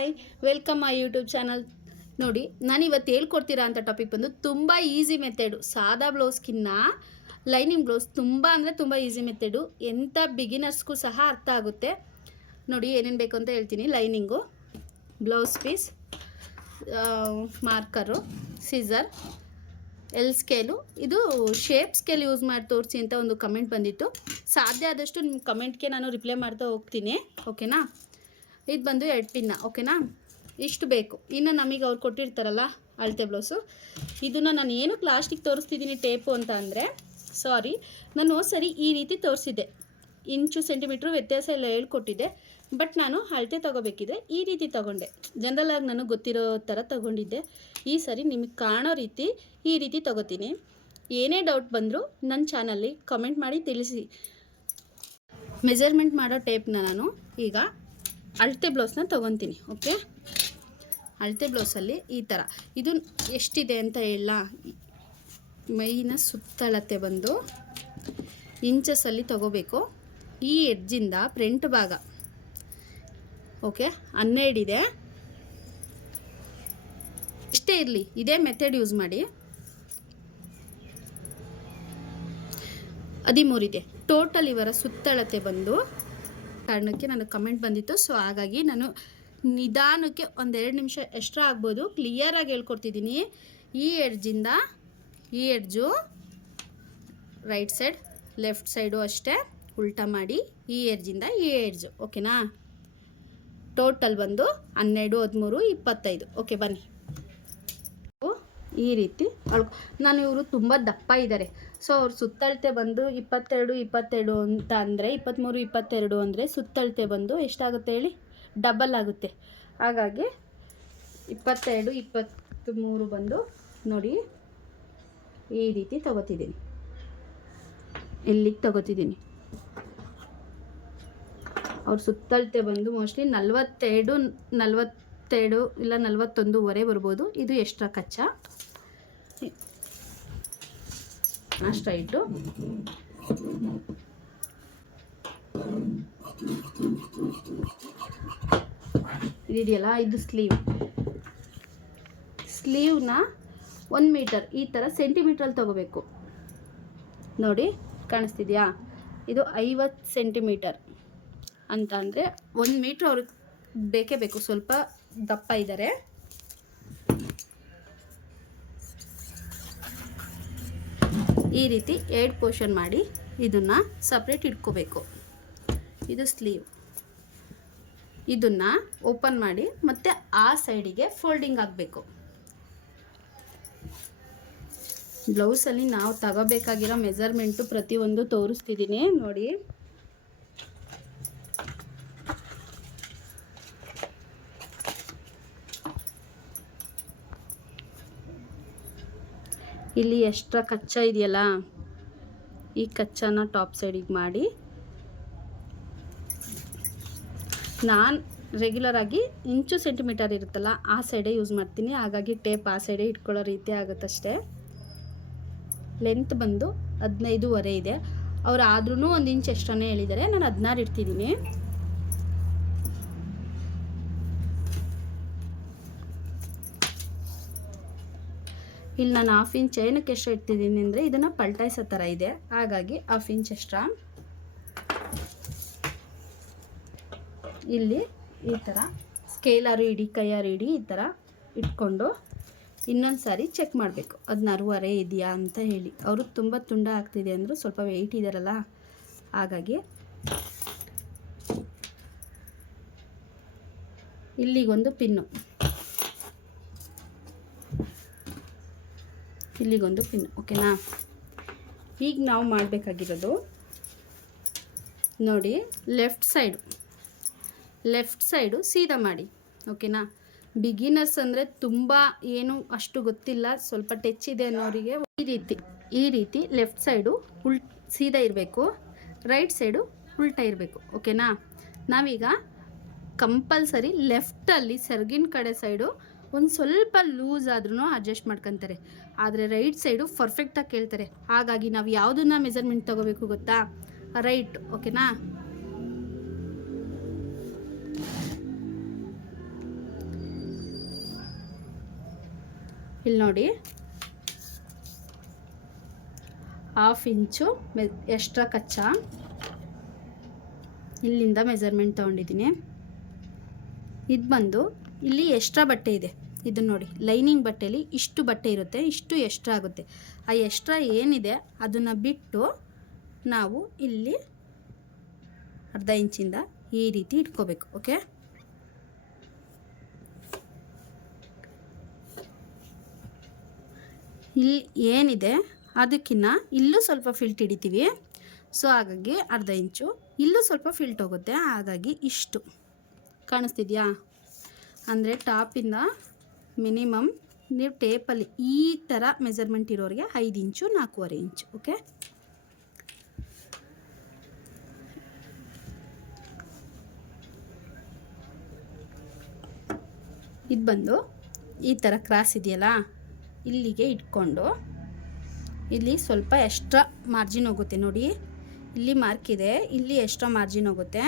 Hi welcome my YouTube channel ನೋಡಿ ನಾನು ಇವತ್ತು ಹೇಳ್ಕೊಡ್ತೀರಾ ಅಂತ ಟಾಪಿಕ್ ಬಂದು ತುಂಬ ಈಸಿ ಮೆಥೆಡು ಸಾದಾ ಬ್ಲೌಸ್ಗಿನ್ನ ಲೈನಿಂಗ್ ಬ್ಲೌಸ್ ತುಂಬ ಅಂದರೆ ತುಂಬ ಈಸಿ ಮೆಥೆಡು ಎಂಥ ಬಿಗಿನರ್ಸ್ಗೂ ಸಹ ಅರ್ಥ ಆಗುತ್ತೆ. ನೋಡಿ, ಏನೇನು ಬೇಕು ಅಂತ ಹೇಳ್ತೀನಿ. Lining blouse piece marker scissor L scale ಇದು ಶೇಪ್ ಸ್ಕೇಲ್ ಯೂಸ್ ಮಾಡಿ ತೋರಿಸಿ ಅಂತ ಒಂದು ಕಮೆಂಟ್ ಬಂದಿತ್ತು. ಸಾಧ್ಯ ಆದಷ್ಟು ನಿಮ್ಮ ಕಮೆಂಟ್ಗೆ ನಾನು ರಿಪ್ಲೈ ಮಾಡ್ತಾ ಹೋಗ್ತೀನಿ. ಓಕೆನಾ ಇದು ಬಂದು ಎರಡು ಪಿನ್ನ, ಓಕೆನಾ? ಇಷ್ಟು ಬೇಕು. ಇನ್ನು ನಮಗೆ ಅವ್ರು ಕೊಟ್ಟಿರ್ತಾರಲ್ಲ, ಅಳತೆ ಬ್ಲೌಸು. ಇದನ್ನು ನಾನು ಏನು ಲಾಸ್ಟಿಗೆ ತೋರಿಸ್ತಿದ್ದೀನಿ ಟೇಪು ಅಂತ ಅಂದರೆ ಸಾರಿ ನಾನು ಸರಿ ಈ ರೀತಿ ತೋರಿಸಿದ್ದೆ. ಇಂಚು ಸೆಂಟಿಮೀಟ್ರು ವ್ಯತ್ಯಾಸ ಎಲ್ಲ ಹೇಳ್ಕೊಟ್ಟಿದ್ದೆ ಬಟ್ ನಾನು ಅಳತೆ ತೊಗೋಬೇಕಿದೆ, ಈ ರೀತಿ ತೊಗೊಂಡೆ. ಜನರಲ್ ನಾನು ಗೊತ್ತಿರೋ ಥರ ತೊಗೊಂಡಿದ್ದೆ. ಈ ಸರಿ ನಿಮಗೆ ಕಾಣೋ ರೀತಿ ಈ ರೀತಿ ತೊಗೋತೀನಿ. ಏನೇ ಡೌಟ್ ಬಂದರೂ ನನ್ನ ಚಾನಲ್ಲಿ ಕಮೆಂಟ್ ಮಾಡಿ ತಿಳಿಸಿ. ಮೆಜರ್ಮೆಂಟ್ ಮಾಡೋ ಟೇಪ್ನ ನಾನು ಈಗ ಅಳತೆ ಬ್ಲೌಸ್ನ ತೊಗೊತೀನಿ, ಓಕೆ? ಅಳತೆ ಬ್ಲೌಸಲ್ಲಿ ಈ ಥರ. ಇದು ಎಷ್ಟಿದೆ ಅಂತ ಹೇಳ, ಮೈನ ಸುತ್ತಳತೆ ಬಂದು ಇಂಚಸಲ್ಲಿ ತಗೋಬೇಕು. ಈ ಎಡ್ಜಿಂದ ಫ್ರಂಟ್ ಭಾಗ, ಓಕೆ, ಹನ್ನೆರಡಿದೆ. ಇಷ್ಟೇ ಇರಲಿ, ಇದೇ ಮೆಥಡ್ ಯೂಸ್ ಮಾಡಿ. ಹದಿಮೂರಿದೆ. ಟೋಟಲ್ ಇವರ ಸುತ್ತಳತೆ ಬಂದು ಕಾರಣಕ್ಕೆ ನನಗೆ ಕಮೆಂಟ್ ಬಂದಿತ್ತು. ಸೊ ಹಾಗಾಗಿ ನಾನು ನಿಧಾನಕ್ಕೆ ಒಂದೆರಡು ನಿಮಿಷ ಎಕ್ಸ್ಟ್ರಾ ಆಗ್ಬೋದು. ಕ್ಲಿಯರಾಗಿ ಹೇಳ್ಕೊಡ್ತಿದ್ದೀನಿ. ಈ ಎಡ್ಜಿಂದ ಈ edge right side left side ಅಷ್ಟೇ ಉಲ್ಟಾ ಮಾಡಿ ಈ ಎಡ್ಜಿಂದ ಈ ಎಡ್ಜು ಓಕೆನಾ ಟೋಟಲ್ ಬಂದು ಹನ್ನೆರಡು, ಹದಿಮೂರು, ಇಪ್ಪತ್ತೈದು. ಓಕೆ ಬನ್ನಿ. ಈ ರೀತಿ ನಾನು ಇವರು ತುಂಬ ದಪ್ಪ ಇದ್ದಾರೆ ಸೊ ಅವ್ರ ಸುತ್ತಳತೆ ಬಂದು ಇಪ್ಪತ್ತೆರಡು ಇಪ್ಪತ್ತೆರಡು ಅಂತ ಅಂದರೆ ಇಪ್ಪತ್ತ್ಮೂರು ಇಪ್ಪತ್ತೆರಡು ಅಂದರೆ ಸುತ್ತಳತೆ ಬಂದು ಎಷ್ಟಾಗುತ್ತೆ ಹೇಳಿ? ಡಬಲ್ ಆಗುತ್ತೆ. ಹಾಗಾಗಿ ಇಪ್ಪತ್ತೆರಡು, ಇಪ್ಪತ್ತ್ಮೂರು ಬಂದು ನೋಡಿ, ಈ ರೀತಿ ತಗೋತಿದ್ದೀನಿ. ಇಲ್ಲಿಗೆ ತಗೋತಿದ್ದೀನಿ? ಅವ್ರ ಸುತ್ತಳತೆ ಬಂದು ಮೋಸ್ಟ್ಲಿ ನಲ್ವತ್ತೆರಡು ನಲ್ವತ್ತೆರಡು ಇಲ್ಲ ನಲ್ವತ್ತೊಂದುವರೆ ಬರ್ಬೋದು. ಇದು ಎಕ್ಸ್ಟ್ರಾ ಕಚ್ಚಾ? ಅಷ್ಟಾಯಿತು ಇದೆಯಲ್ಲ ಇದು ಸ್ಲೀವ್. ಸ್ಲೀವ್ನ ಒಂದು ಮೀಟರ್, ಈ ಥರ ಸೆಂಟಿಮೀಟ್ರಲ್ಲಿ ತಗೋಬೇಕು. ನೋಡಿ, ಕಾಣಿಸ್ತಿದೆಯಾ? ಇದು ಐವತ್ತು ಸೆಂಟಿಮೀಟರ್ ಅಂತ ಅಂದರೆ ಒಂದು ಮೀಟ್ರ್ ಅವ್ರಿಗೆ ಬೇಕೇ ಬೇಕು. ಸ್ವಲ್ಪ ದಪ್ಪ ಇದ್ದಾರೆ. ಈ ರೀತಿ ಏಡ್ ಪೋರ್ಷನ್ ಮಾಡಿ ಇದನ್ನು ಸಪ್ರೇಟ್ ಇಟ್ಕೋಬೇಕು. ಇದು ಸ್ಲೀವ್ ಇದನ್ನು ಓಪನ್ ಮಾಡಿ ಮತ್ತೆ ಆ ಸೈಡಿಗೆ ಫೋಲ್ಡಿಂಗ್ ಆಗಬೇಕು ಬ್ಲೌಸಲ್ಲಿ ನಾವು ತಗೋಬೇಕಾಗಿರೋ ಮೆಜರ್ಮೆಂಟು ಪ್ರತಿಯೊಂದು ತೋರಿಸ್ತಿದ್ದೀನಿ. ನೋಡಿ. ಇಲ್ಲಿ ಎಕ್ಸ್ಟ್ರಾ ಕಚ್ಚ ಇದೆಯಲ್ಲ, ಈ ಕಚ್ಚಾನ ಟಾಪ್ ಸೈಡಿಗೆ ಮಾಡಿ. ನಾನು ರೆಗ್ಯುಲರ್ ಆಗಿ ಇಂಚು ಸೆಂಟಿಮೀಟರ್ ಇರುತ್ತಲ್ಲ, ಆ ಸೈಡೇ ಯೂಸ್ ಮಾಡ್ತೀನಿ. ಹಾಗಾಗಿ ಟೇಪ್ ಆ ಸೈಡೇ ಇಟ್ಕೊಳ್ಳೋ ರೀತಿ ಆಗುತ್ತಷ್ಟೇ. ಲೆಂತ್ ಬಂದು ಹದಿನೈದುವರೆ ಇದೆ. ಅವ್ರು ಆದ್ರೂ ಒಂದು ಇಂಚ್ ಎಷ್ಟನೇ ಹೇಳಿದ್ದಾರೆ. ನಾನು ಹದಿನಾರು ಇಡ್ತಿದ್ದೀನಿ. ಇಲ್ಲಿ ನಾನು ಹಾಫ್ ಇಂಚ್ ಏನಕ್ಕೆ ಎಷ್ಟು ಇಟ್ಟಿದ್ದೀನಿ ಅಂದರೆ ಇದನ್ನು ಪಲ್ಟಾಯಿಸೋ ಥರ ಇದೆ. ಹಾಗಾಗಿ ಹಾಫ್ ಇಂಚ್ ಎಕ್ಸ್ಟ್ರಾ ಇಲ್ಲಿ ಈ ಥರ ಸ್ಕೇಲಾರು ಇಡಿ, ಕೈಯಾರು ಇಡಿ ಈ ಥರ ಇಟ್ಕೊಂಡು ಇನ್ನೊಂದು ಸಾರಿ ಚೆಕ್ ಮಾಡಬೇಕು ಹದಿನಾರುವರೆ ಇದೆಯಾ ಅಂತ ಹೇಳಿ. ಅವರು ತುಂಬ ತುಂಡ ಆಗ್ತಿದೆ ಅಂದರು ಸ್ವಲ್ಪ ವೆಯ್ಟ್ ಇದ್ದಾರಲ್ಲ ಹಾಗಾಗಿ ಇಲ್ಲಿಗೊಂದು ಪಿನ್ನು. ಇಲ್ಲಿಗೊಂದು ಪಿನ್, ಓಕೆನಾ? ಈಗ ನಾವು ಮಾಡಬೇಕಾಗಿರೋದು ನೋಡಿ, ಲೆಫ್ಟ್ ಸೈಡು ಲೆಫ್ಟ್ ಸೈಡು ಸೀದಾ ಮಾಡಿ, ಓಕೆನಾ? ಬಿಗಿನರ್ಸ್ ಅಂದರೆ ತುಂಬ ಏನು ಅಷ್ಟು ಗೊತ್ತಿಲ್ಲ, ಸ್ವಲ್ಪ ಟಚ್ ಇದೆ ಅನ್ನೋರಿಗೆ ಈ ರೀತಿ ಈ ರೀತಿ ಲೆಫ್ಟ್ ಸೈಡು ಉಲ್, ಸೀದಾ ಇರಬೇಕು, ರೈಟ್ ಸೈಡು ಉಲ್ಟಾ ಇರಬೇಕು, ಓಕೆನಾ? ನಾವೀಗ ಕಂಪಲ್ಸರಿ ಲೆಫ್ಟಲ್ಲಿ ಸರ್ಗಿನ ಕಡೆ ಸೈಡು ಒಂದು ಸ್ವಲ್ಪ ಲೂಸ್ ಆದ್ರೂ ಅಡ್ಜಸ್ಟ್ ಮಾಡ್ಕೊತಾರೆ. ಆದರೆ ರೈಟ್ ಸೈಡು ಪರ್ಫೆಕ್ಟಾಗಿ ಕೇಳ್ತಾರೆ. ಹಾಗಾಗಿ ನಾವು ಯಾವುದನ್ನು ಮೆಜರ್ಮೆಂಟ್ ತಗೋಬೇಕು ಗೊತ್ತಾ? ರೈಟ್ ಓಕೆನಾ ಇಲ್ಲಿ ನೋಡಿ. ಹಾಫ್ ಇಂಚು ಮೆ ಎಕ್ಸ್ಟ್ರಾ ಕಚ್ಚಾ. ಇಲ್ಲಿಂದ ಮೆಜರ್ಮೆಂಟ್ ತೊಗೊಂಡಿದ್ದೀನಿ. ಇದು ಬಂದು ಇಲ್ಲಿ ಎಕ್ಸ್ಟ್ರಾ ಬಟ್ಟೆ ಇದೆ. ಇದನ್ನ ನೋಡಿ, ಲೈನಿಂಗ್ ಬಟ್ಟೆಯಲ್ಲಿ ಇಷ್ಟು ಬಟ್ಟೆ ಇರುತ್ತೆ, ಇಷ್ಟು ಎಕ್ಸ್ಟ್ರಾ ಆಗುತ್ತೆ. ಆ ಎಕ್ಸ್ಟ್ರಾ ಏನಿದೆ, ಅದನ್ನು ಬಿಟ್ಟು ನಾವು ಇಲ್ಲಿ ಅರ್ಧ ಇಂಚಿಂದ ಈ ರೀತಿ ಇಟ್ಕೋಬೇಕು, ಓಕೆ? ಇಲ್ಲಿ ಏನಿದೆ, ಅದಕ್ಕಿನ್ನ ಇಲ್ಲೂ ಸ್ವಲ್ಪ ಫಿಲ್ಟ್ ಹಿಡಿತೀವಿ. ಸೊ, ಹಾಗಾಗಿ ಅರ್ಧ ಇಂಚು, ಇಲ್ಲೂ ಸ್ವಲ್ಪ ಫಿಲ್ಟ್ ಹೋಗುತ್ತೆ, ಹಾಗಾಗಿ ಇಷ್ಟು. ಕಾಣಿಸ್ತಿದ್ಯಾ? ಅಂದರೆ ಟಾಪಿಂದ ಮಿನಿಮಮ್ ನೀವು ಟೇಪಲ್ಲಿ ಈ ಥರ ಮೆಜರ್ಮೆಂಟ್ ಇರೋರಿಗೆ ಐದು ಇಂಚು, ನಾಲ್ಕೂವರೆ ಇಂಚು, ಓಕೆ? ಇದು ಬಂದು ಈ ಥರ ಕ್ರಾಸ್ ಇದೆಯಲ್ಲ, ಇಲ್ಲಿಗೆ ಇಟ್ಕೊಂಡು ಇಲ್ಲಿ ಸ್ವಲ್ಪ ಎಕ್ಸ್ಟ್ರಾ ಮಾರ್ಜಿನ್ ಹೋಗುತ್ತೆ ನೋಡಿ. ಇಲ್ಲಿ ಮಾರ್ಕ್ ಇದೆ, ಇಲ್ಲಿ ಎಕ್ಸ್ಟ್ರಾ ಮಾರ್ಜಿನ್ ಹೋಗುತ್ತೆ.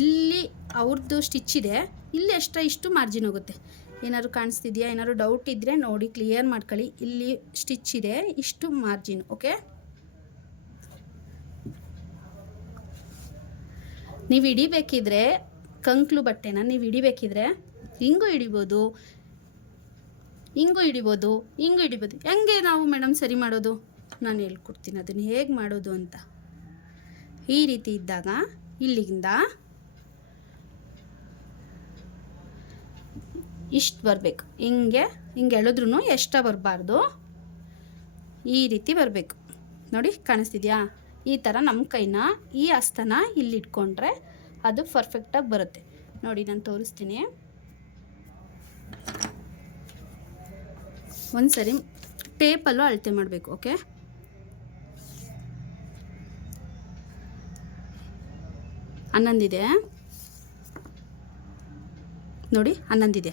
ಇಲ್ಲಿ ಅವ್ರದ್ದು ಸ್ಟಿಚ್ ಇದೆ, ಇಲ್ಲಿ ಎಕ್ಸ್ಟ್ರಾ ಇಷ್ಟು ಮಾರ್ಜಿನ್ ಹೋಗುತ್ತೆ. ಏನಾದ್ರು ಕಾಣಿಸ್ತಿದೆಯಾ? ಏನಾದ್ರು ಡೌಟ್ ಇದ್ದರೆ ನೋಡಿ ಕ್ಲಿಯರ್ ಮಾಡ್ಕೊಳ್ಳಿ. ಇಲ್ಲಿ ಸ್ಟಿಚ್ ಇದೆ, ಇಷ್ಟು ಮಾರ್ಜಿನ್ ಓಕೆ ನೀವು ಹಿಡಿಬೇಕಿದ್ರೆ ಕಂಕ್ಲು ಬಟ್ಟೆನ ನೀವು ಹಿಡಿಬೇಕಿದ್ರೆ ಹಿಂಗೂ ಹಿಡಿಬೋದು ಹಿಂಗೂ ಹಿಡಿಬೋದು ಹಿಂಗೂ ಹಿಡಿಬೋದು. ಹೆಂಗೆ ನಾವು ಮೇಡಮ್ ಸರಿ ಮಾಡೋದು? ನಾನು ಹೇಳ್ಕೊಡ್ತೀನಿ, ಅದನ್ನು ಹೇಗೆ ಮಾಡೋದು ಅಂತ. ಈ ರೀತಿ ಇದ್ದಾಗ ಇಲ್ಲಿಂದ ಇಷ್ಟು ಬರಬೇಕು. ಹಿಂಗೆ ಹಿಂಗೆ ಎಳೆದ್ರೂ ಎಷ್ಟ ಬರಬಾರ್ದು? ಈ ರೀತಿ ಬರಬೇಕು. ನೋಡಿ, ಕಾಣಿಸ್ತಿದ್ಯಾ? ಈ ಥರ ನಮ್ಮ ಕೈನ, ಈ ಹಸ್ತನ ಇಲ್ಲಿ ಇಟ್ಕೊಂಡ್ರೆ ಅದು ಪರ್ಫೆಕ್ಟಾಗಿ ಬರುತ್ತೆ. ನೋಡಿ, ನಾನು ತೋರಿಸ್ತೀನಿ. ಒಂದು ಸರಿ ಟೇಪಲ್ಲೂ ಅಳತೆ ಮಾಡಬೇಕು, ಓಕೆ? ಹನ್ನೊಂದಿದೆ. ನೋಡಿ, ಹನ್ನೊಂದಿದೆ.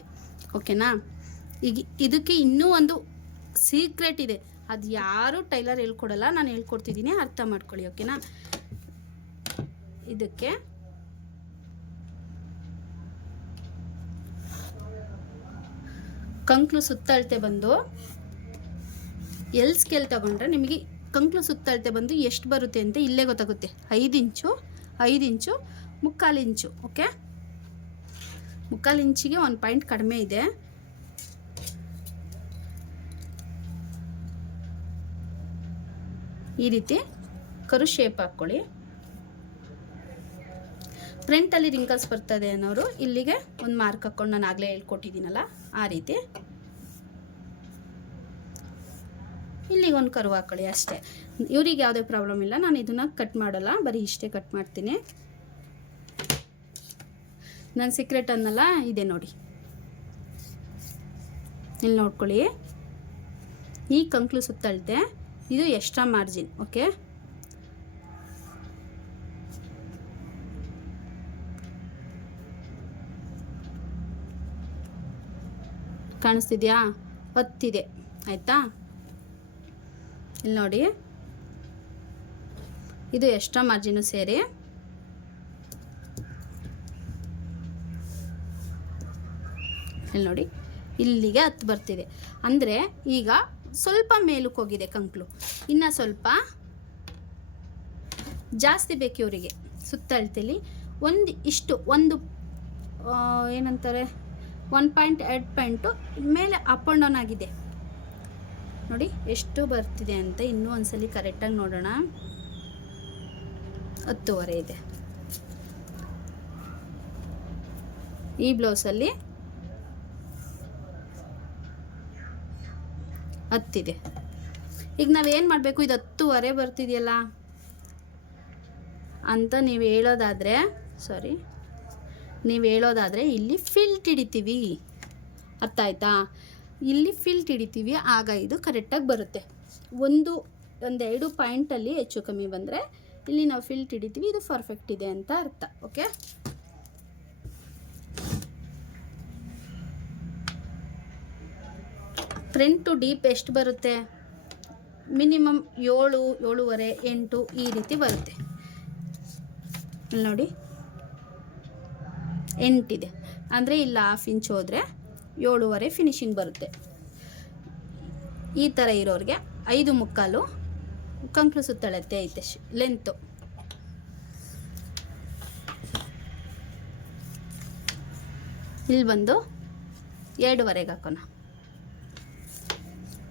ಓಕೆನಾ? ಈಗ ಇದಕ್ಕೆ ಇನ್ನೂ ಒಂದು ಸೀಕ್ರೆಟ್ ಇದೆ. ಅದು ಯಾರು ಟೈಲರ್ ಹೇಳ್ಕೊಡಲ್ಲ, ನಾನು ಹೇಳ್ಕೊಡ್ತಿದ್ದೀನಿ ಅರ್ಥ ಮಾಡ್ಕೊಳ್ಳಿ, ಓಕೆನಾ? ಇದಕ್ಕೆ ಕಂಕ್ಲು ಸುತ್ತಳತೆ ಬಂದು, ಎಲ್ ಸ್ಕೇಲ್ ತಗೊಂಡ್ರೆ ನಿಮಗೆ ಕಂಕ್ಲು ಸುತ್ತಳತೆ ಬಂದು ಎಷ್ಟು ಬರುತ್ತೆ ಅಂತ ಇಲ್ಲೇ ಗೊತ್ತಾಗುತ್ತೆ. ಐದು ಇಂಚು ಐದು ಇಂಚು, ಮುಕ್ಕಾಲು ಇಂಚು, ಓಕೆ? ಮುಕ್ಕಾಲು ಇಂಚಿಗೆ ಒಂದು ಪಾಯಿಂಟ್ ಕಡಿಮೆ ಇದೆ. ಈ ರೀತಿ ಕರು ಶೇಪ್ ಹಾಕ್ಕೊಳ್ಳಿ. ಫ್ರಂಟಲ್ಲಿ ರಿಂಕಲ್ಸ್ ಬರ್ತದೆ ಅನ್ನೋರು ಇಲ್ಲಿಗೆ ಒಂದು ಮಾರ್ಕ್ ಹಾಕ್ಕೊಂಡು ನಾನು ಆಗಲೇ ಹೇಳ್ಕೊಟ್ಟಿದ್ದೀನಲ್ಲ, ಆ ರೀತಿ. ಇಲ್ಲಿಗೆ ಒಂದು ಕರು ಹಾಕೊಳ್ಳಿ ಅಷ್ಟೇ. ಇವ್ರಿಗೆ ಯಾವುದೇ ಪ್ರಾಬ್ಲಮ್ ಇಲ್ಲ, ನಾನು ಇದನ್ನು ಕಟ್ ಮಾಡಲ್ಲ, ಬರೀ ಇಷ್ಟೇ ಕಟ್ ಮಾಡ್ತೀನಿ. ನನ್ನ ಸೀಕ್ರೆಟ್ ಅನ್ನಲ್ಲ, ಇದೆ ನೋಡಿ. ಇಲ್ಲಿ ನೋಡ್ಕೊಳ್ಳಿ. ಈ ಕಂಕ್ಲು ಸುತ್ತಳತೆ, ಇದು ಎಕ್ಸ್ಟ್ರಾ ಮಾರ್ಜಿನ್ ಓಕೆ ಕಾಣಿಸ್ತಿದ್ಯಾ? ಹತ್ತಿದೆ, ಆಯಿತಾ? ಇಲ್ಲಿ ನೋಡಿ. ಇದು ಎಕ್ಸ್ಟ್ರಾ ಮಾರ್ಜಿನು ಸೇರಿ. ಇಲ್ಲಿ ನೋಡಿ, ಇಲ್ಲಿಗೆ ಹತ್ತು ಬರ್ತಿದೆ. ಅಂದರೆ ಈಗ ಸ್ವಲ್ಪ ಮೇಲಕ್ಕೆ ಹೋಗಿದೆ ಕಂಕ್ಲು. ಇನ್ನು ಸ್ವಲ್ಪ ಜಾಸ್ತಿ ಬೇಕು ಇವರಿಗೆ ಸುತ್ತಳತೆಯಲ್ಲಿ ಒಂದು ಇಷ್ಟು, ಒಂದು ಏನಂತಾರೆ ಒನ್ ಪಾಯಿಂಟ್ ಎರಡು ಪಾಯಿಂಟು ಮೇಲೆ ಅಪ್ ಆ್ಯಂಡ್ ಡೌನ್ ಆಗಿದೆ. ನೋಡಿ, ಎಷ್ಟು ಬರ್ತಿದೆ ಅಂತ ಇನ್ನೂ ಒಂದ್ಸಲಿ ಕರೆಕ್ಟಾಗಿ ನೋಡೋಣ. ಹತ್ತುವರೆ ಇದೆ. ಈ ಬ್ಲೌಸಲ್ಲಿ ಹತ್ತಿದೆ. ಈಗ ನಾವೇನು ಮಾಡಬೇಕು? ಇದು ಹತ್ತುವರೆ ಬರ್ತಿದೆಯಲ್ಲ? ಅಂತ ನೀವು ಹೇಳೋದಾದರೆ ಸಾರಿ ನೀವು ಹೇಳೋದಾದರೆ ಇಲ್ಲಿ ಫಿಲ್ಟ್ ಹಿಡಿತೀವಿ. ಅರ್ಥ ಆಯ್ತಾ? ಇಲ್ಲಿ ಫಿಲ್ಟ್ ಹಿಡಿತೀವಿ, ಆಗ ಇದು ಕರೆಕ್ಟಾಗಿ ಬರುತ್ತೆ. ಒಂದು, ಒಂದೆರಡು ಪಾಯಿಂಟಲ್ಲಿ ಹೆಚ್ಚು ಕಮ್ಮಿ ಬಂದರೆ ಇಲ್ಲಿ ನಾವು ಫಿಲ್ಟ್ ಹಿಡಿತೀವಿ, ಇದು ಪರ್ಫೆಕ್ಟ್ ಇದೆ ಅಂತ ಅರ್ಥ ಓಕೆ ಫ್ರಂಟ್ ಟು ಡೀಪ್ ಎಷ್ಟು ಬರುತ್ತೆ? ಮಿನಿಮಮ್ ಏಳು, ಏಳುವರೆ, ಎಂಟು ಈ ರೀತಿ ಬರುತ್ತೆ. ಇಲ್ಲಿ ನೋಡಿ. ಎಂಟಿದೆ. ಅಂದರೆ ಇಲ್ಲ ಹಾಫ್ ಇಂಚ್ ಹೋದರೆ ಏಳುವರೆ ಫಿನಿಶಿಂಗ್ ಬರುತ್ತೆ. ಈ ಥರ ಇರೋರಿಗೆ ಐದು ಮುಕ್ಕಾಲು ಕಂಕ್ಳು ಸುತ್ತಳತೆ ಐತೆ ಲೆಂತು ಇಲ್ಲಿ ಬಂದು ಎರಡುವರೆಗೆ ಹಾಕೋಣ.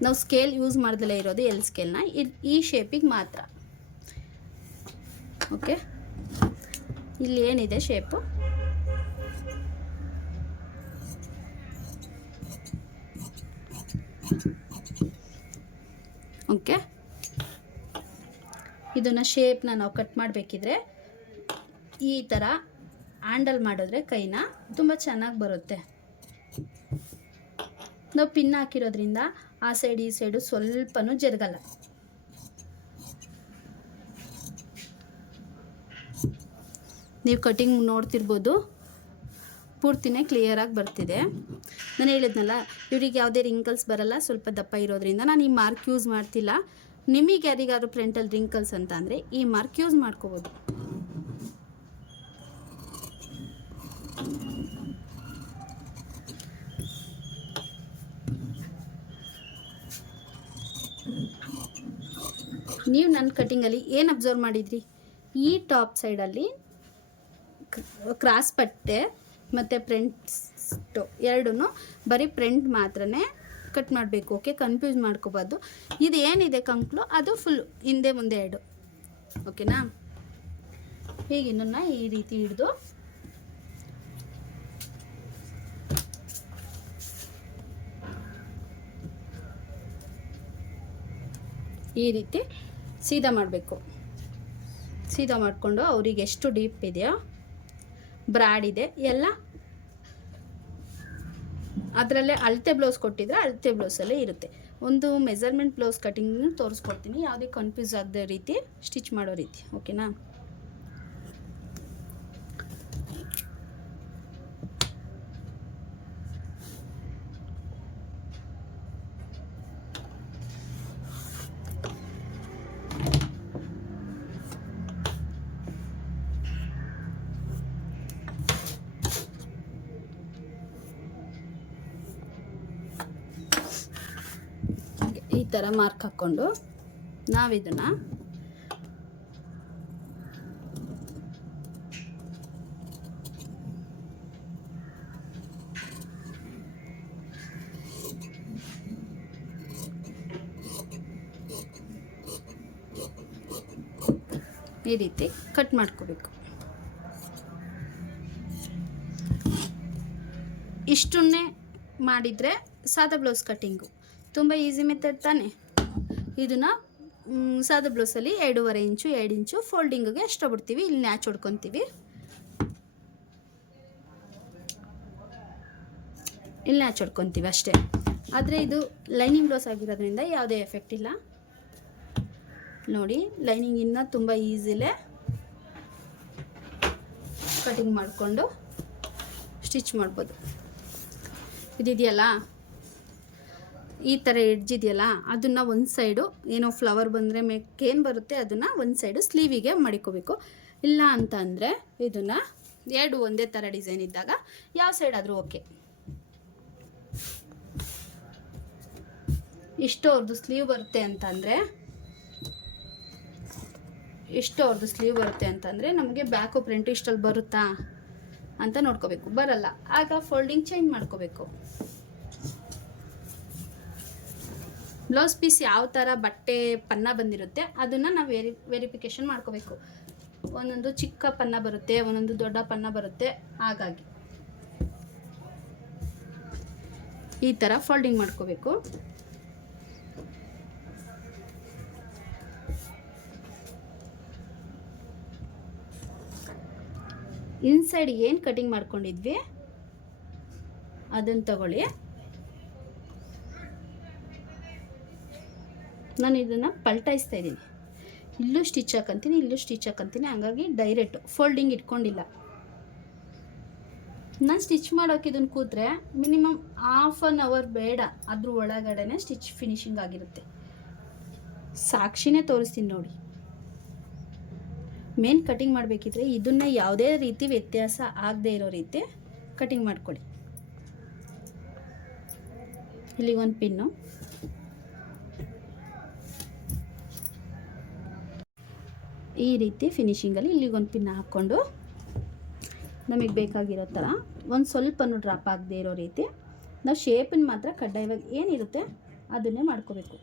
ನಾವು ಸ್ಕೇಲ್ ಯೂಸ್ ಮಾಡ್ದಲೇ ಇರೋದು ಎಲ್ ಸ್ಕೇಲ್ನ. ಈ ಶೇಪಿಗೆ ಮಾತ್ರ. ಓಕೆ ಇಲ್ಲಿ ಏನಿದೆ ಶೇಪು ಓಕೆ ಇದನ್ನು ಶೇಪ್ನ ನಾವು ಕಟ್ ಮಾಡಬೇಕಿದ್ರೆ ಈ ಥರ ಹ್ಯಾಂಡಲ್ ಮಾಡಿದ್ರೆ ಕೈನ ತುಂಬ ಚೆನ್ನಾಗಿ ಬರುತ್ತೆ. ನಾವು ಪಿನ್ ಹಾಕಿರೋದ್ರಿಂದ ಆ ಸೈಡ್ ಈ ಸೈಡು ಸ್ವಲ್ಪನೂ ಜರುಗಲ್ಲ. ನೀವು ಕಟಿಂಗ್ ನೋಡ್ತಿರ್ಬೋದು. ಪೂರ್ತಿನೇ ಕ್ಲಿಯರಾಗಿ ಬರ್ತಿದೆ. ನಾನು ಹೇಳಿದ್ನಲ್ಲ, ಇವ್ರಿಗೆ ಯಾವುದೇ ರಿಂಕಲ್ಸ್ ಬರಲ್ಲ, ಸ್ವಲ್ಪ ದಪ್ಪ ಇರೋದ್ರಿಂದ. ನಾನು ಈ ಮಾರ್ಕ್ ಯೂಸ್ ಮಾಡ್ತಿಲ್ಲ. ನಿಮಗೆ ಯಾರಿಗಾದ್ರು ಫ್ರಂಟಲ್ಲಿ ರಿಂಕಲ್ಸ್ ಅಂತ ಅಂದರೆ ಈ ಮಾರ್ಕ್ ಯೂಸ್ ಮಾಡ್ಕೋಬೋದು. ನೀವು ನನ್ನ ಕಟ್ಟಿಂಗಲ್ಲಿ ಏನು ಅಬ್ಸರ್ವ್ ಮಾಡಿದ್ರಿ? ಈ ಟಾಪ್ ಸೈಡಲ್ಲಿ ಕ್ರಾಸ್ ಪಟ್ಟೆ ಮತ್ತು ಪ್ರಿಂಟ್ಸ್ಟು ಎರಡೂ ಬರೀ ಪ್ರಿಂಟ್ ಮಾತ್ರನೇ ಕಟ್ ಮಾಡಬೇಕು ಓಕೆ ಕನ್ಫ್ಯೂಸ್ ಮಾಡ್ಕೋಬಾರ್ದು. ಇದು ಏನಿದೆ ಕಂಕ್ಳು ಅದು ಫುಲ್ ಹಿಂದೆ ಮುಂದೆ ಎರಡು ಓಕೆನಾ ಹೀಗೆ ಇನ್ನೂ ಈ ರೀತಿ ಹಿಡಿದು. ಈ ರೀತಿ ಸೀದಾ ಮಾಡಬೇಕು. ಸೀದಾ ಮಾಡಿಕೊಂಡು ಅವ್ರಿಗೆ ಎಷ್ಟು ಡೀಪ್ ಇದೆಯೋ ಬ್ರಾಡ್ ಇದೆ, ಎಲ್ಲ ಅದರಲ್ಲೇ ಅಳತೆ ಬ್ಲೌಸ್ ಕೊಟ್ಟಿದ್ರೆ ಅಳತೆ ಬ್ಲೌಸಲ್ಲೇ ಇರುತ್ತೆ. ಒಂದು ಮೆಜರ್ಮೆಂಟ್ ಬ್ಲೌಸ್ ಕಟಿಂಗ್ ತೋರಿಸ್ಕೊಡ್ತೀನಿ. ಯಾವುದೇ ಕನ್ಫ್ಯೂಸ್ ಆಗದ ರೀತಿ ಸ್ಟಿಚ್ ಮಾಡೋ ರೀತಿ, ಓಕೆನಾ ಈ ಥರ ಮಾರ್ಕ್ ಹಾಕ್ಕೊಂಡು ನಾವಿದನ್ನು ಈ ರೀತಿ ಕಟ್ ಮಾಡ್ಕೋಬೇಕು. ಇಷ್ಟನ್ನೇ ಮಾಡಿದರೆ ಸಾದಾ ಬ್ಲೌಸ್ ಕಟ್ಟಿಂಗು ತುಂಬ ಈಸಿ ಮೆಥಡ್ ತಾನೆ? ಇದನ್ನು ಸಾದ ಬ್ಲೌಸಲ್ಲಿ ಎರಡೂವರೆ ಇಂಚು, ಎರಡು ಇಂಚು ಫೋಲ್ಡಿಂಗಿಗೆ ಎಷ್ಟೋ ಬಿಡ್ತೀವಿ, ಇಲ್ಲಿ ನ್ಯಾಚ್ ಹೊಡ್ಕೊತೀವಿ. ಇಲ್ಲಿ ನ್ಯಾಚ್ ಹೊಡ್ಕೊತೀವಿ ಅಷ್ಟೇ. ಆದರೆ ಇದು ಲೈನಿಂಗ್ ಬ್ಲೌಸ್ ಆಗಿರೋದ್ರಿಂದ ಯಾವುದೇ ಎಫೆಕ್ಟ್ ಇಲ್ಲ. ನೋಡಿ ಲೈನಿಂಗ್ ಇನ್ನೂ ತುಂಬ ಈಸಿಲೇ ಕಟಿಂಗ್ ಮಾಡಿಕೊಂಡು ಸ್ಟಿಚ್ ಮಾಡ್ಬೋದು. ಇದಿದೆಯಲ್ಲ? ಈ ಥರ ಎಡ್ಜ್ ಇದೆಯಲ್ಲ ಅದನ್ನು ಒಂದು ಸೈಡು ಏನೋ ಫ್ಲವರ್ ಬಂದರೆ ಮೇಕೇನು ಬರುತ್ತೆ ಅದನ್ನು ಒಂದು ಸೈಡು ಸ್ಲೀವಿಗೆ ಮಡಿಕೋಬೇಕು. ಇಲ್ಲ ಅಂತ ಅಂದರೆ ಇದನ್ನು ಎರಡು ಒಂದೇ ಥರ ಡಿಸೈನ್ ಇದ್ದಾಗ ಯಾವ ಸೈಡ್ ಆದರೂ ಓಕೆ. ಇಷ್ಟು ಅವ್ರದ್ದು ಸ್ಲೀವ್ ಬರುತ್ತೆ ಅಂತಂದರೆ ಇಷ್ಟು ಅವ್ರದ್ದು ಸ್ಲೀವ್ ಬರುತ್ತೆ ಅಂತಂದರೆ ನಮಗೆ ಬ್ಯಾಕು ಪ್ರಿಂಟ್ ಇಷ್ಟಲ್ಲಿ ಬರುತ್ತಾ ಅಂತ ನೋಡ್ಕೋಬೇಕು, ಬರಲ್ಲ. ಆಗ ಫೋಲ್ಡಿಂಗ್ ಚೇಂಜ್ ಮಾಡ್ಕೋಬೇಕು. ಬ್ಲೌಸ್ ಪೀಸ್ ಯಾವ ಥರ ಬಟ್ಟೆ ಪನ್ನ ಬಂದಿರುತ್ತೆ, ಅದನ್ನು ನಾವು ವೆರಿ, ವೆರಿಫಿಕೇಷನ್ ಮಾಡ್ಕೋಬೇಕು. ಒಂದೊಂದು ಚಿಕ್ಕ ಪನ್ನ ಬರುತ್ತೆ, ಒಂದೊಂದು ದೊಡ್ಡ ಪನ್ನ ಬರುತ್ತೆ, ಹಾಗಾಗಿ. ಈ ಥರ ಫೋಲ್ಡಿಂಗ್ ಮಾಡ್ಕೋಬೇಕು. ಇನ್ಸೈಡ್ ಏನು ಕಟಿಂಗ್ ಮಾಡ್ಕೊಂಡಿದ್ವಿ ಅದನ್ನು ತಗೊಳ್ಳಿ. ನಾನು ಇದನ್ನು ಪಲ್ಟಾಯಿಸ್ತಾ ಇದ್ದೀನಿ. ಇಲ್ಲೂ ಸ್ಟಿಚ್ ಹಾಕಂತೀನಿ ಇಲ್ಲೂ ಸ್ಟಿಚ್ ಹಾಕಂತೀನಿ ಹಂಗಾಗಿ ಡೈರೆಕ್ಟ್ ಫೋಲ್ಡಿಂಗ್ ಇಟ್ಕೊಂಡಿಲ್ಲ. ನಾನು ಸ್ಟಿಚ್ ಮಾಡೋಕೆ ಇದನ್ನು ಕೂತ್ರೆ ಮಿನಿಮಮ್ ಹಾಫ್ ಆನ್ ಅವರ್ ಬೇಡ, ಅದ್ರ ಒಳಗಡೆನೆ ಸ್ಟಿಚ್ ಫಿನಿಶಿಂಗ್ ಆಗಿರುತ್ತೆ. ಸಾಕ್ಷಿನೇ ತೋರಿಸ್ತೀನಿ ನೋಡಿ. ಮೇನ್ ಕಟಿಂಗ್ ಮಾಡಬೇಕಿದ್ರೆ ಇದನ್ನ ಯಾವುದೇ ರೀತಿ ವ್ಯತ್ಯಾಸ ಆಗದೇ ಇರೋ ರೀತಿ ಕಟಿಂಗ್ ಮಾಡ್ಕೊಳ್ಳಿ. ಇಲ್ಲಿಗೊಂದು ಪಿನ್ನು ಈ ರೀತಿ ಫಿನಿಶಿಂಗಲ್ಲಿ ಇಲ್ಲಿಗೊಂದು ಪಿನ್ ಹಾಕ್ಕೊಂಡು ನಮಗೆ ಬೇಕಾಗಿರೋ ಥರ ಒಂದು ಸ್ವಲ್ಪನೂ ಡ್ರಾಪ್ ಆಗದೆ ಇರೋ ರೀತಿ. ನಾವು ಶೇಪನ್ನು ಮಾತ್ರ ಕಡ್ಡಾಯವಾಗಿ ಏನಿರುತ್ತೆ ಅದನ್ನೇ ಮಾಡ್ಕೋಬೇಕು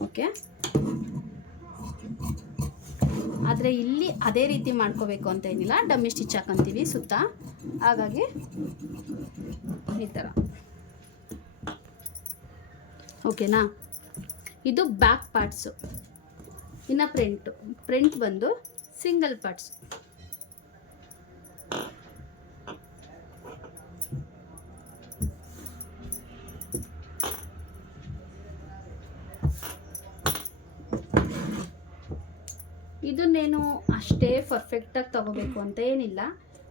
ಓಕೆ ಆದರೆ ಇಲ್ಲಿ ಅದೇ ರೀತಿ ಮಾಡ್ಕೋಬೇಕು ಅಂತ ಏನಿಲ್ಲ. ಡಮ್ಮಿ ಸ್ಟಿಚ್ ಹಾಕೊಂತೀವಿ ಸುತ್ತ. ಹಾಗಾಗಿ ಈ ಥರ ಓಕೆನಾ? ಇದು ಬ್ಯಾಕ್ ಪಾರ್ಟ್ಸು ಇನ್ನು ಪ್ರಿಂಟು ಪ್ರಿಂಟ್ ಬಂದು ಸಿಂಗಲ್ ಪಾರ್ಟ್ಸ್ ಇದನ್ನೇನು ಅಷ್ಟೇ ಪರ್ಫೆಕ್ಟಾಗಿ ತಗೋಬೇಕು ಅಂತ ಏನಿಲ್ಲ.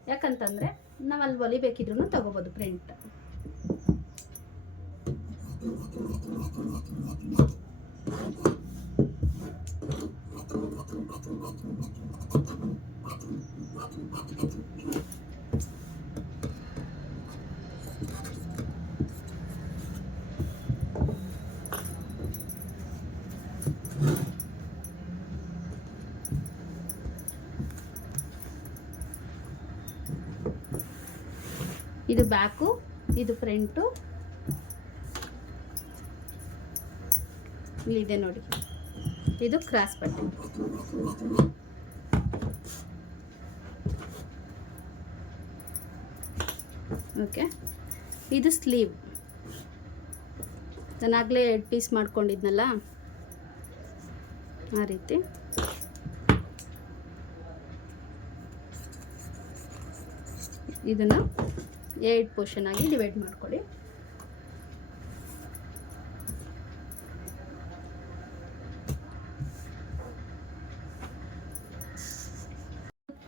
ಯಾಕಂತಂದರೆ ನಾವು ಅಲ್ಲಿ ಹೊಲಿಬೇಕಿದ್ರೂ ತೊಗೋಬೋದು ಪ್ರಿಂಟ್ ಇದು ಬ್ಯಾಕು, ಇದು ಫ್ರಂಟು. ಇಲ್ಲಿದೆ ನೋಡಿ. ಇದು ಕ್ರಾಸ್ ಬಟ್ಟೆ ಓಕೆ. ಇದು ಸ್ಲೀವ್. ನಾನಾಗಲೇ ಎರಡು ಪೀಸ್ ಮಾಡ್ಕೊಂಡಿದ್ನಲ್ಲ? ಆ ರೀತಿ. ಇದನ್ನು ಏಟ್ ಪೋರ್ಷನ್ ಆಗಿ ಡಿವೈಡ್ ಮಾಡ್ಕೊಳ್ಳಿ.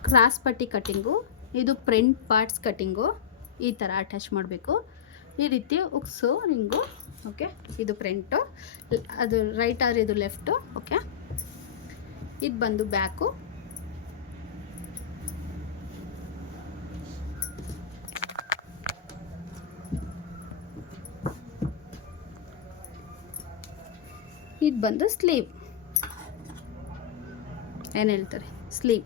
ಕ್ರಾಸ್ ಪಟ್ಟಿ ಕಟ್ಟಿಂಗು ಇದು ಪ್ರಿಂಟ್ ಪಾರ್ಟ್ಸ್ ಕಟ್ಟಿಂಗು ಈ ಥರ ಅಟ್ಯಾಚ್ ಮಾಡಬೇಕು. ಈ ರೀತಿ ಉಕ್ಸು, ರಿಂಗು ಓಕೆ ಇದು ಪ್ರಿಂಟು ಅದು ರೈಟ್ ಆದ್ರೆ ಇದು ಲೆಫ್ಟು ಓಕೆ ಇದು ಬಂದು ಬ್ಯಾಕು ಇದು ಬಂದು ಸ್ಲೀವ್ ಏನು ಹೇಳ್ತಾರೆ? ಸ್ಲೀವ್